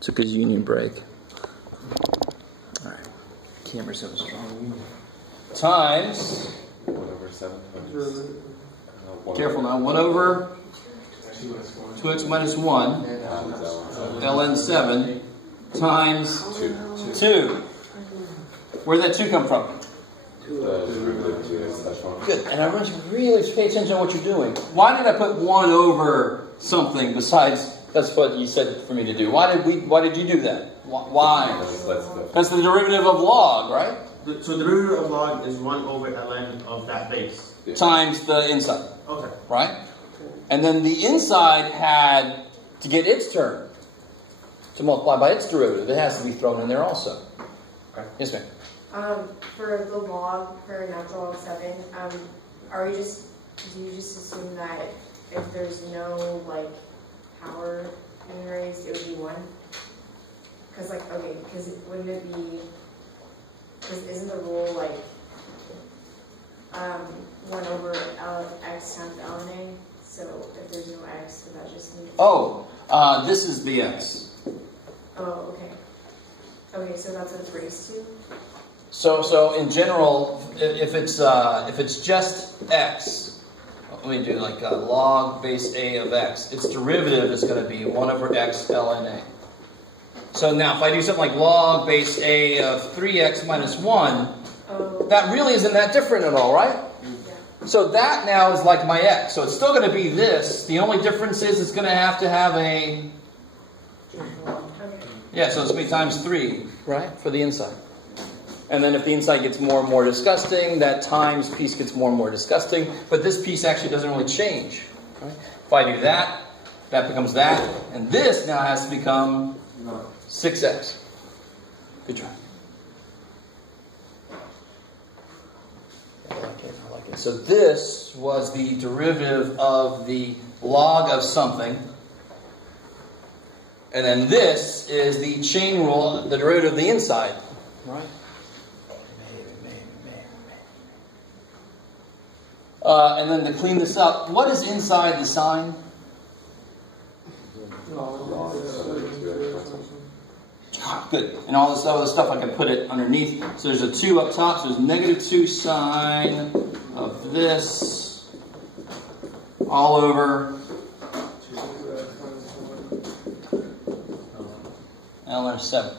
Took his union break. All right. Camera's so strong. Times. 1 over 7. Careful now. 1 over 2x minus 1. ln 7 times 2. Where'd that 2 come from? Good. And I want you to really pay attention to what you're doing. Why did I put 1 over something besides? That's what you said for me to do. Why did you do that? Why? That's the derivative of log, right? So the derivative of log is 1 over ln of that base. Times the inside. Okay. Right? And then the inside had to get its term to multiply by its derivative. It has to be thrown in there also. Okay. Yes, ma'am. For the log, for natural log 7, do you just assume that if there's no, like, power being raised, it would be 1? Because, like, okay, because wouldn't it be, because isn't the rule, like, 1 over x times ln a? So if there's no x, would that just mean... Oh, this is the x. Oh, okay. Okay, so that's what it's raised to? So in general, if it's just x, let me do like log base a of x. Its derivative is going to be 1 over x ln a. So now, if I do something like log base a of 3x minus 1, that really isn't that different at all, right? Yeah. So that now is like my x. So it's still going to be this. The only difference is it's going to have a... Yeah, so it's going to be times 3, right, for the inside. And then if the inside gets more and more disgusting, that times piece gets more and more disgusting. But this piece actually doesn't really change. Right? If I do that, that becomes that. And this now has to become 6x. Good try. I like it. So this was the derivative of the log of something. And then this is the chain rule, the derivative of the inside. Right? And then to clean this up, what is inside the sign? Good. And all this other stuff, I can put it underneath. So there's a 2 up top, so there's -2 sine of this all over ln 7.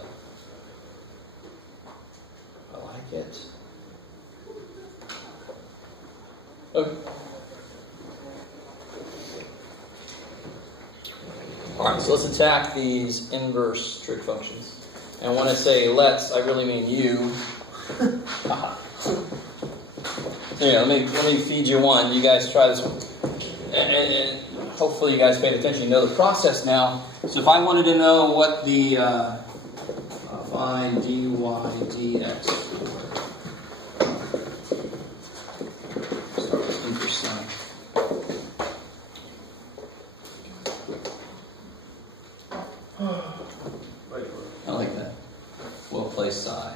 I like it. Okay. Alright, so let's attack these inverse trig functions. And when I say let's, I really mean you. So yeah, let me feed you one. You guys try this one. And hopefully you guys paid attention. You know the process now. So if I wanted to know what the phi dy dx start with inverse sine. I like that. Well placed psi.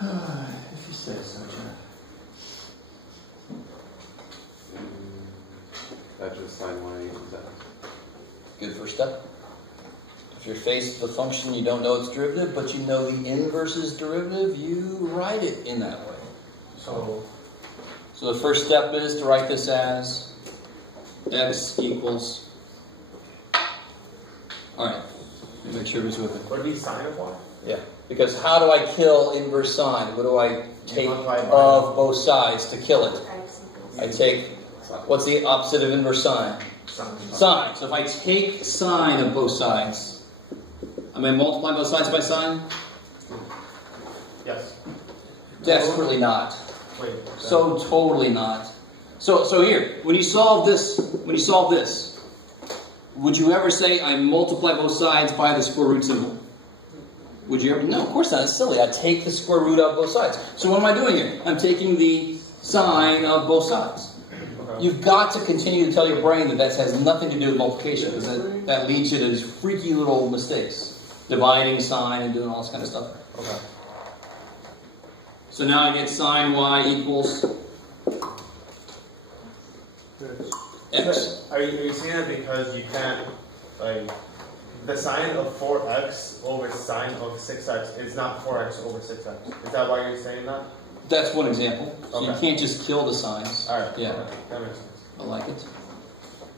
If you say so, Jeff. That's just sine y equals x. Good first step. If you're faced with a function you don't know its derivative, but you know the inverse's derivative, you write it in that way. So the first step is to write this as x equals. Alright, let me make sure it's with it. Would it be sine of y? Yeah, because how do I kill inverse sine? What do I take of both sides to kill it? I take, what's the opposite of inverse sine? Sine. So if I take sine of both sides, am I multiplying both sides by sine? Yes. Desperately not. Wait. So totally not. So here, when you solve this, would you ever say I multiply both sides by the square root symbol? Would you ever? No, of course not. It's silly. I take the square root of both sides. So what am I doing here? I'm taking the sine of both sides. You've got to continue to tell your brain that has nothing to do with multiplication, because that leads you to these freaky little mistakes. Dividing sine and doing all this kind of stuff. Okay. So now I get sine y equals x. Are you saying that because you can't, like, the sine of 4x over sine of 6x is not 4x over 6x. Is that why you're saying that? That's one example. So you Okay. can't just kill the signs. All right. Yeah. Okay. That makes sense. I like it.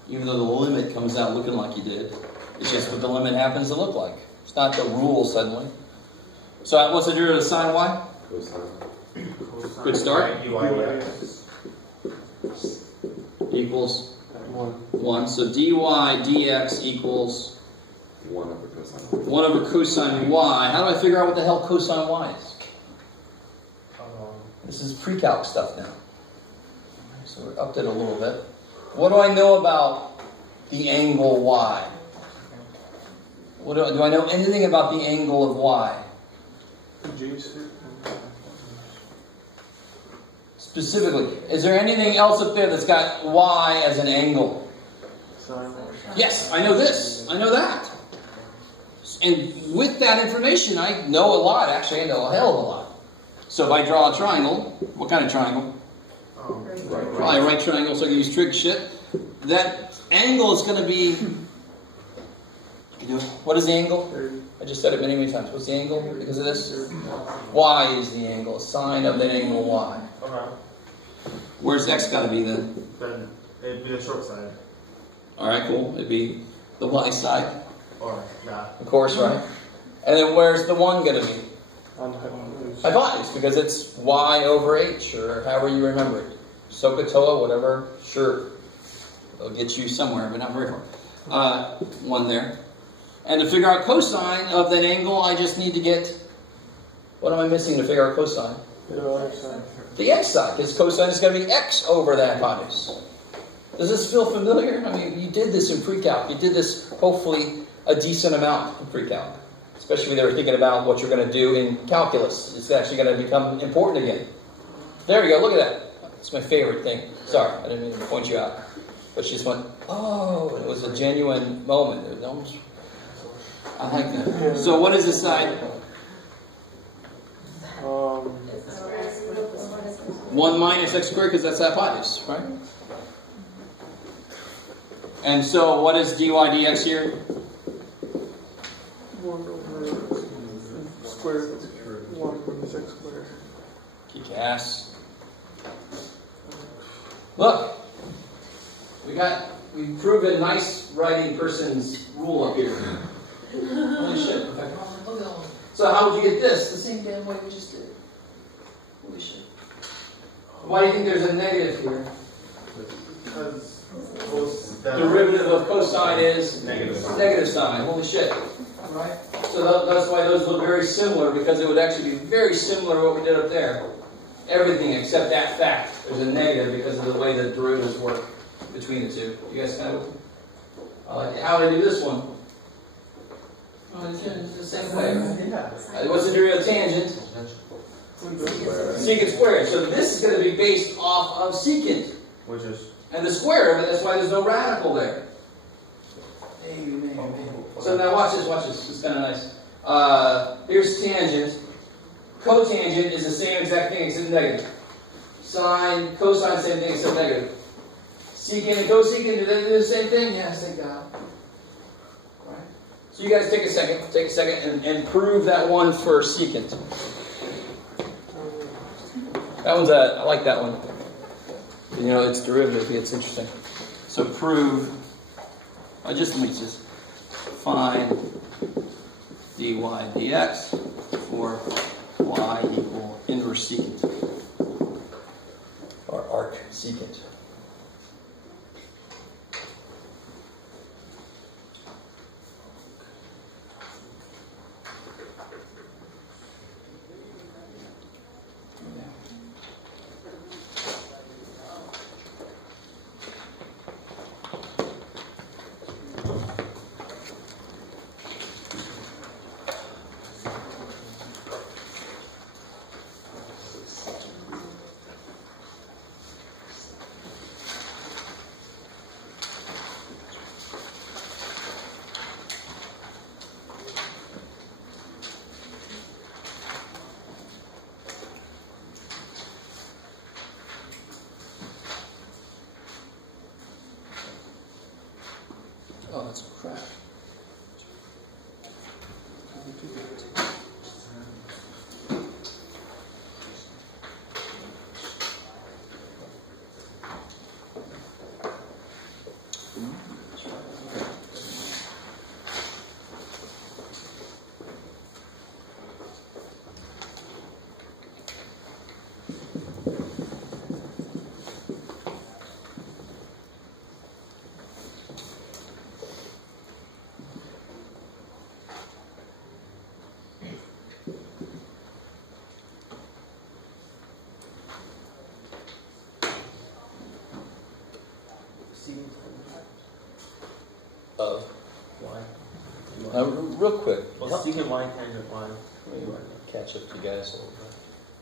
Even though the limit comes out looking like you did. It's just what the limit happens to look like. It's not the rule suddenly. So what's the derivative of sine y? Cosine. Good start. Right, dy dx. Equals 1. 1. So dy dx equals 1 over cosine. 1 over cosine y. How do I figure out what the hell cosine y is? This is pre-calc stuff now. So we're upped it a little bit. What do I know about the angle y? What do I know anything about the angle of y? Specifically, is there anything else up there that's got y as an angle? Yes, I know this. I know that. And with that information, I know a lot. Actually, I know a hell of a lot. So if I draw a triangle, what kind of triangle? Probably a right triangle, so I can use trig shit. That angle is going to be... What is the angle? I just said it many, many times. What's the angle because of this? Y is the angle. Sine of the angle y. Okay. Where's x got to be then? Then it'd be the short side. Alright, cool. It'd be the y side, Or that. of course, right? And then where's the 1 going to be? Hypotenuse, because it's y over h, or however you remember it. SOHCAHTOA, whatever, sure. It'll get you somewhere, but not very far. 1 there. And to figure out cosine of that angle, I just need to get... What am I missing to figure out cosine? The x side, because cosine is going to be x over that hypotenuse. Does this feel familiar? I mean, you did this in pre-calc. You did this, hopefully, a decent amount in pre-calc. Especially when they were thinking about what you're going to do in calculus. It's actually going to become important again. There you go, look at that. It's my favorite thing. Sorry, I didn't mean to point you out. But she just went, oh, it was a genuine moment. It was almost... I like that. So what is this side? 1 minus x squared, because that's the hypotenuse, right? And so what is dy dx here? 1 over squared. 1 minus x squared. Kick ass. Look, we proved a nice writing person's rule up here. Holy shit! Look at all. So how would you get this? The same damn way we just did. Holy shit! Why do you think there's a negative here? Because Derivative of cosine is negative sine. Holy shit! Right. So that's why those look very similar, because it would actually be very similar to what we did up there. Everything except that fact. There's a negative because of the way the derivatives work between the two. You guys kind of... I like it. How do I do this one? Oh, it's the same way. What's the derivative of tangent? Secant squared. So this is going to be based off of secant. which is... And the square, that's why there's no radical there. So now watch this. It's kind of nice. Here's tangent. Cotangent is the same exact thing except negative. Sine, cosine, same thing except negative. Secant and cosecant, do they do the same thing? Yes, thank God. Right. So you guys take a second and prove that one for secant. That one's I like that one. You know, it's derivative, it's interesting. So prove, let me just find dy dx for y equal inverse secant, or arc secant. Real quick. Well, secant y, tangent y. Let me catch up to you guys a little bit.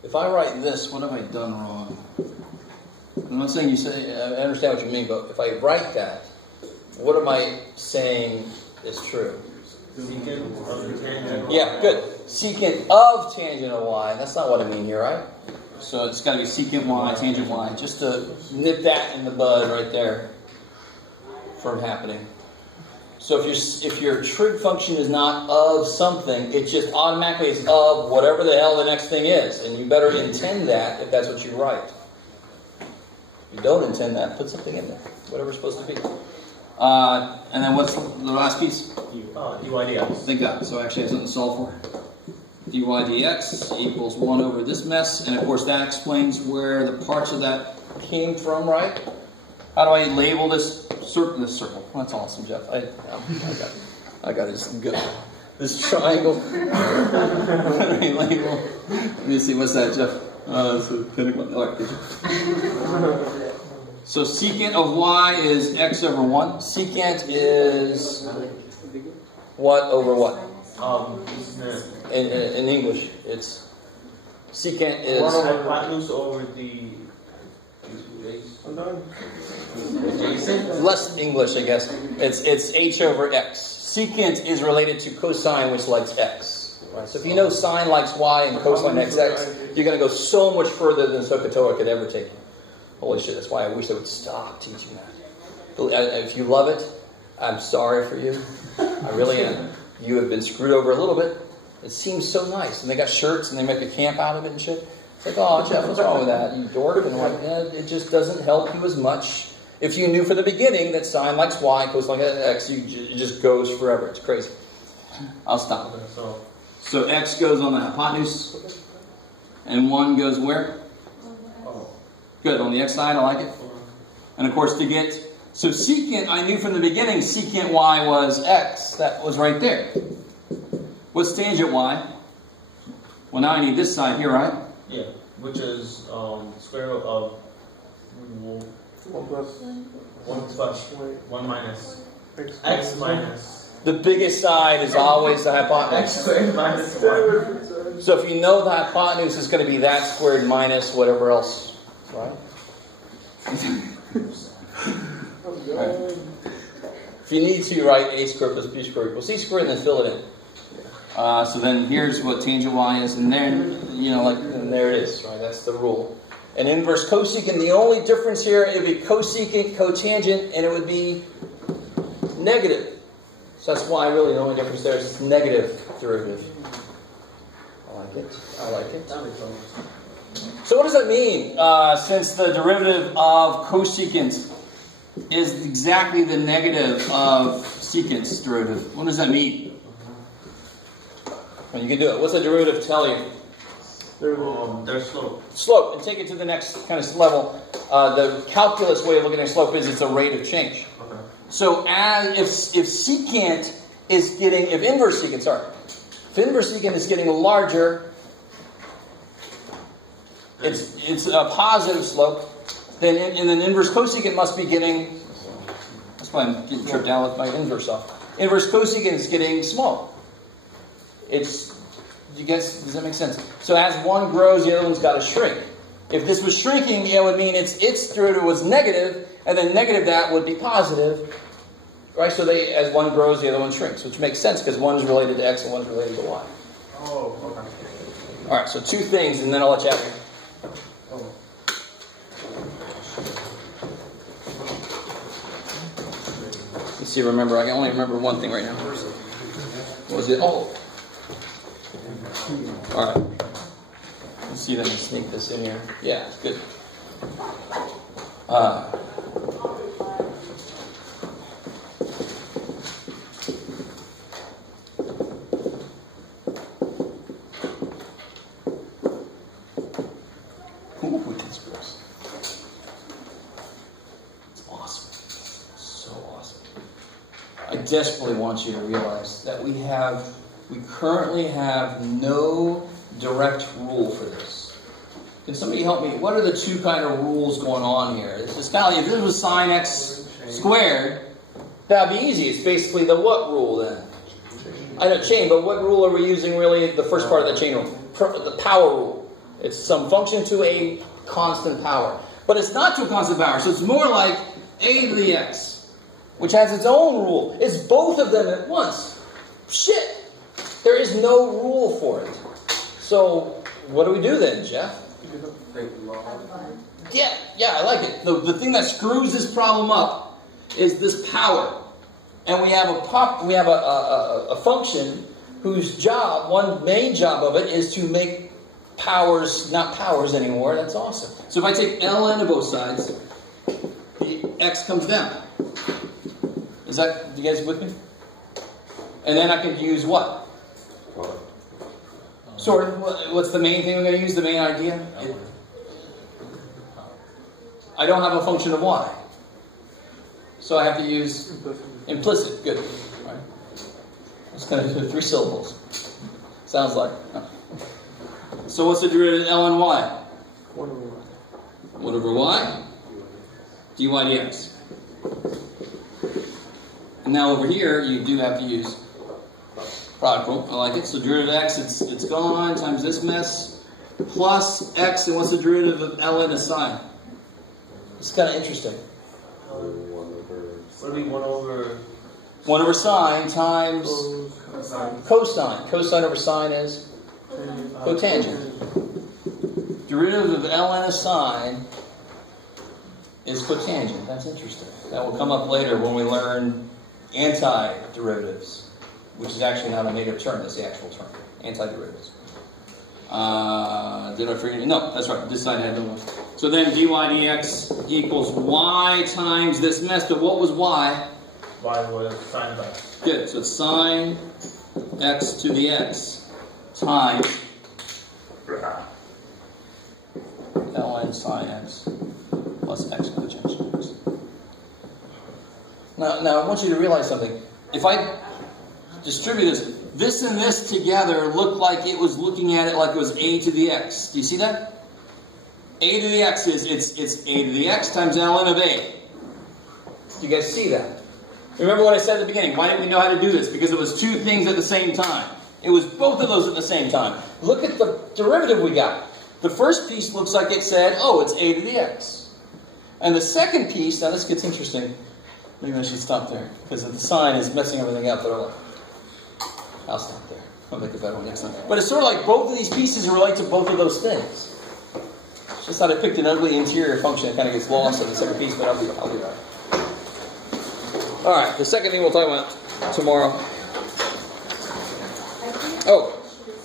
If I write this, what have I done wrong? I'm not saying you say, I understand what you mean, but if I write that, what am I saying is true? Secant of the tangent. Yeah, good. Secant of tangent of y. That's not what I mean here, right? So it's got to be secant y, tangent y. Just to nip that in the bud right there from happening. So if your trig function is not of something, it just automatically is of whatever the hell the next thing is. And you better intend that if that's what you write. If you don't intend that, put something in there. Whatever's supposed to be. And then what's the last piece? dy dx. Thank God. So I actually have something to solve for. dy dx equals 1 over this mess. And of course that explains where the parts of that came from, right? How do I label this circle? That's awesome, Jeff. I got it. Just good. This triangle. How do I label? Let me see. What's that, Jeff? So secant of y is x over 1. Secant is what over what? In English, it's secant is Hypotenuse over the less English, I guess. It's h over x. Secant is related to cosine, which likes x. Right? So if you know sine likes y and cosine likes x, you're going to go so much further than SOHCAHTOA could ever take you. Holy shit, that's why I wish they would stop teaching that. If you love it, I'm sorry for you. I really am. You have been screwed over a little bit. It seems so nice. And they got shirts and they make a camp out of it and shit. It's like, oh, Jeff, what's wrong with that? You dork. And I'm like, it just doesn't help you as much. If you knew from the beginning that sine likes y, cosine likes x, it just goes forever. It's crazy. I'll stop. So x goes on the hypotenuse. And 1 goes where? Good, on the x side, I like it. And of course to get, so secant, I knew from the beginning secant y was x. That was right there. What's tangent y? Well, now I need this side here, right? Yeah, which is square root of 1 plus 1 minus x minus. The biggest side is always the hypotenuse. X squared minus 1. So if you know the hypotenuse is going to be that squared minus whatever else, right? Right. If you need to, write a squared plus b squared equals c squared, and then fill it in. So then here's what tangent y is, and then, and there it is, right? That's the rule. And inverse cosecant, the only difference here, it would be cosecant, cotangent, and it would be negative. So that's why really the only difference there is it's negative derivative. I like it. I like it. So what does that mean? Since the derivative of cosecant is exactly the negative of secant's derivative, what does that mean? Well, you can do it. What's the derivative tell you? Their slope. Slope. And take it to the next kind of level. The calculus way of looking at slope is it's a rate of change. Okay. So if secant is getting, if inverse secant is getting larger, it's a positive slope, then an inverse cosecant must be getting, that's why I'm getting tripped out with my inverse off. Inverse cosecant is getting small. You guys, does that make sense? So as one grows, the other one's got to shrink. If this was shrinking, it would mean its derivative was negative, and then negative that would be positive. Right? So as one grows, the other one shrinks, which makes sense because one is related to x and one is related to y. Oh, okay. All right, so 2 things, and then I'll let you have it. Let's see, remember, I can only remember one thing right now. What was it? Oh! All right. Let's see if I can sneak this in here. Yeah, good. Ooh, that's gross. It's awesome. So awesome. I desperately want you to realize that we currently have no direct rule for this. Can somebody help me? What are the 2 kind of rules going on here? This is kind of, if this was sine x squared, that'd be easy. It's basically the what rule then? I know chain, but what rule are we using really? The first part of the chain rule. The power rule. It's some function to a constant power. But it's not to a constant power, so it's more like a to the x, which has its own rule. It's both of them at once. Shit! There is no rule for it. So, what do we do then, Jeff? Yeah, I like it. The thing that screws this problem up is this power. And we have a function whose job, one main job of it, is to make powers not powers anymore. That's awesome. So if I take ln of both sides, the x comes down. Is that, you guys with me? And then I could use what? Sort of. What's the main thing I'm going to use? The main idea? I don't have a function of y. So I have to use implicit. Good. Right. It's going to do 3 syllables. Sounds like. So what's the derivative of ln y? 1 over y. 1 over y. dy dx. And now over here, you do have to use product rule. I like it. So derivative of x, it's gone, times this mess, plus x, and what's the derivative of ln of sine? It's kind of interesting. 1 over sine times cosine. Cosine over sine is cotangent. Derivative of ln of sine is cotangent. That's interesting. That will come up later when we learn antiderivatives, which is actually not a native term. That's the actual term. Antiderivatives. Did I forget? No, that's right. This side had no one. So then dy dx equals y times this mess. But what was y? Y was sine of x. Good. So it's sine x to the x times ln sine x plus x cotangent x. Now I want you to realize something. If I distribute this and this together look like it was looking at it like it was a to the x. Do you see that? A to the x is it's a to the x times ln of a. Do you guys see that? Remember what I said at the beginning. Why didn't we know how to do this? Because it was 2 things at the same time. It was both of those at the same time. Look at the derivative we got. The first piece looks like it said, oh, it's a to the x. And the second piece, now this gets interesting. Maybe I should stop there. Because the sign is messing everything up. But I'll stop there. I'll make a better one next time. But it's sort of like both of these pieces relate to both of those things. It's just that I picked an ugly interior function that kind of gets lost in the second piece, but I'll be right. Alright, the second thing we'll talk about tomorrow. Oh,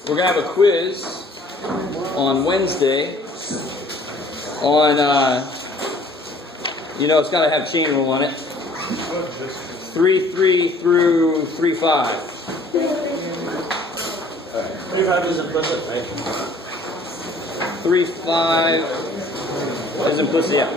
we're going to have a quiz on Wednesday on, it's got to have chain rule on it. 3.3 through 3.5. 3.5 is implicit, right? 3.5 is implicit, yeah.